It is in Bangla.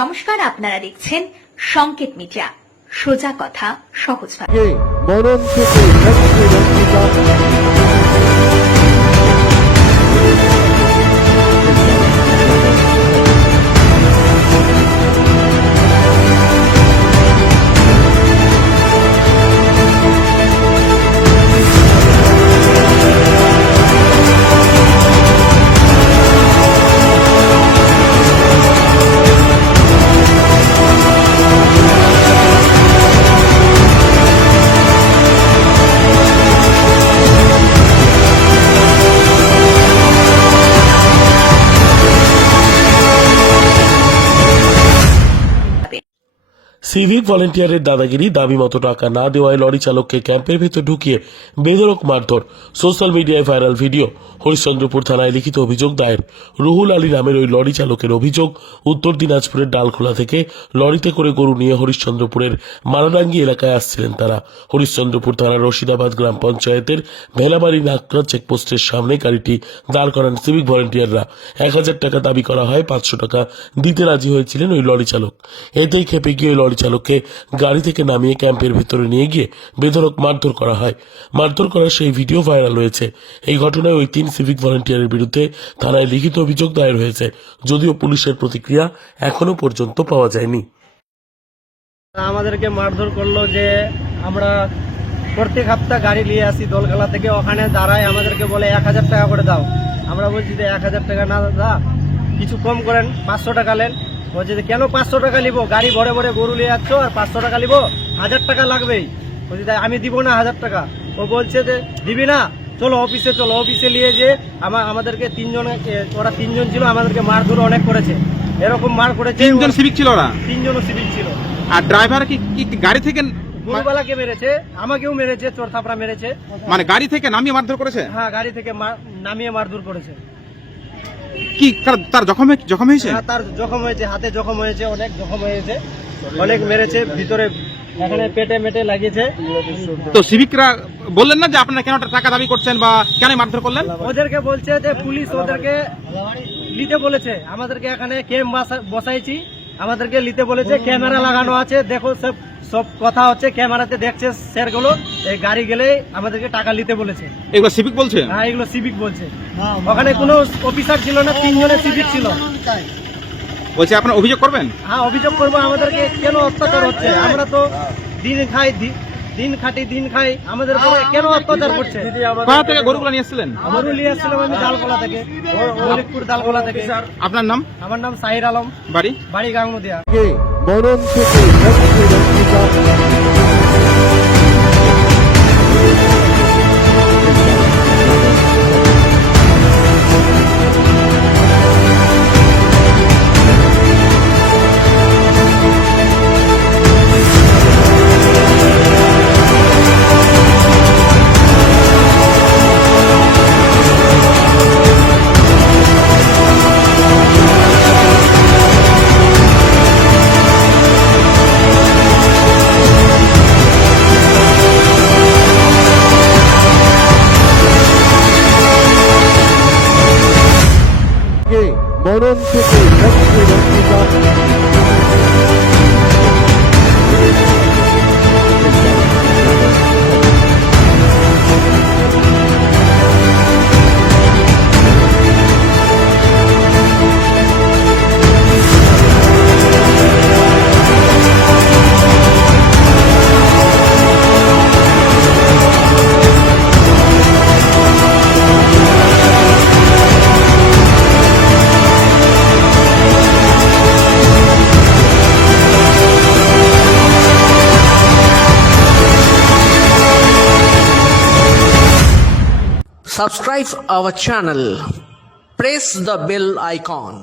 নমস্কার, আপনারা দেখছেন সংকেত মিডিয়া, সোজা কথা সহজ ভাবে। সিভিক ভলেন্টিয়ারের দাদাগিরি, দাবি মতো টাকা না দেওয়ায় লরি চালককে ক্যাম্পের ভেতর ঢুকিয়ে বেধড়ক মারধর। সোশ্যাল মিডিয়ায় ভাইরাল ভিডিও। হরিশ্চন্দ্রপুর থানায় লিখিত অভিযোগ দায়ের। রুহুল আলী নামের ওই লরি চালকের অভিযোগ, উত্তর দিনাজপুরের ডালখোলা থেকে লরিতে করে গরু নিয়ে হরিশ্চন্দ্রপুরের মারাডাঙ্গি এলাকায় আসছিলেন তারা। হরিশ্চন্দ্রপুর থানার রশিদাবাদ গ্রাম পঞ্চায়েতের ভেলাবাড়ি নাকড়া চেকপোস্টের সামনে গাড়িটি দাঁড় করান সিভিক ভলেন্টিয়াররা। 1000 টাকা দাবি করা হয়, 500 টাকা দিতে রাজি হয়েছিলেন ওই লরি চালক। এতেই খেপে গিয়ে ওই লরি চালককে গাড়ি থেকে নামিয়ে ক্যাম্পের ভেতরে নিয়ে গিয়ে বেধড়ক মারধর করা হয়। মারধর করার সেই ভিডিও ভাইরাল হয়েছে। এই ঘটনায় ওই 3 সিভিক ভলেন্টিয়ারের বিরুদ্ধে থানায় লিখিত অভিযোগ দায়ের হয়েছে, যদিও পুলিশের প্রতিক্রিয়া এখনো পর্যন্ত পাওয়া যায়নি। আমাদেরকে মারধর করলো যে আমরা প্রত্যেক সপ্তাহ গাড়ি নিয়ে আসি দোলখালা থেকে, ওখানে দাঁড়ায় আমাদেরকে বলে 1000 টাকা করে দাও। আমরা বলছি যে 1000 টাকা না দাদা, কিছু কম করেন, 500 টাকা নেন। বলছে যে কেন 500 টাকা নিবো, গাড়ি ভরে ভরে গরু নিয়ে যাচ্ছ আর 500 টাকা নিবো, 1000 টাকা লাগবেই। বলছি তাই আমি দিব না 1000 টাকা। ও বলছে যে দিবি না, চলো অফিসে চলো। অফিসে নিয়ে যে আমাদেরকে ওরা 3 জন ছিল, আমাদেরকে মারধর অনেক করেছে। এরকম মার করেছে। 3 জন সিভিক ছিল ওরা? 3 জনও সিভিক ছিল। আর ড্রাইভার কি গাড়ি থেকে গরুবালাকে মেরেছে, আমাকেও মেরেছে, চোর থাপড়া মেরেছে। মানে গাড়ি থেকে নামিয়ে মারধর করেছে? হ্যাঁ, গাড়ি থেকে নামিয়ে মারধর করেছে। কি তার জখম হয়েছে? হ্যাঁ, তার জখম হয়েছে, হাতে জখম হয়েছে, অনেক জখম হয়েছে, অনেক মেরেছে, ভিতরে এখানে পেটে মেটে লাগিয়েছে। তো সিভিকরা বললেন না যে আপনারা কেন টাকা দাবি করছেন বা কেন মারধর করলেন? ওদেরকে বলছে যে পুলিশ ওদেরকে নিতে বলেছে, আমাদেরকে এখানে ক্যাম্প বসাইছি, আমাদেরকে নিতে বলেছে, ক্যামেরা লাগানো আছে, দেখো সব কথা হচ্ছে, ক্যামেরাতে দেখছে স্যারগুলো। এই গাড়ি গেলে আমাদেরকে টাকা নিতে বলেছে। এগুলো সিভিক বলছে? হ্যাঁ, এগুলো সিভিক বলছে। ওখানে কোনো অফিসার ছিল না, 3 জনের সিভিক ছিল। বলছে আপনারা অভিযোগ করবেন? হ্যাঁ, অভিযোগ করবো। আমাদেরকে কেন অত্যাচার হচ্ছে? আমরা তো দিন খাটি দিন খাই, আমাদের উপরে কেন অত্যাচার করছে? কোথা থেকে গরুগুলো নিয়ে এসেছিলেন? গরু নিয়ে আসছিলাম আমি ডালখোলা থেকে, মলিকপুর ডালখোলা থেকে। আপনার নাম? আমার নাম সাহির আলম, বাড়ি গাঙ্গুদিয়া। মরণ থেকে মুক্তি রক্ষিতা Subscribe our channel. Press the bell icon.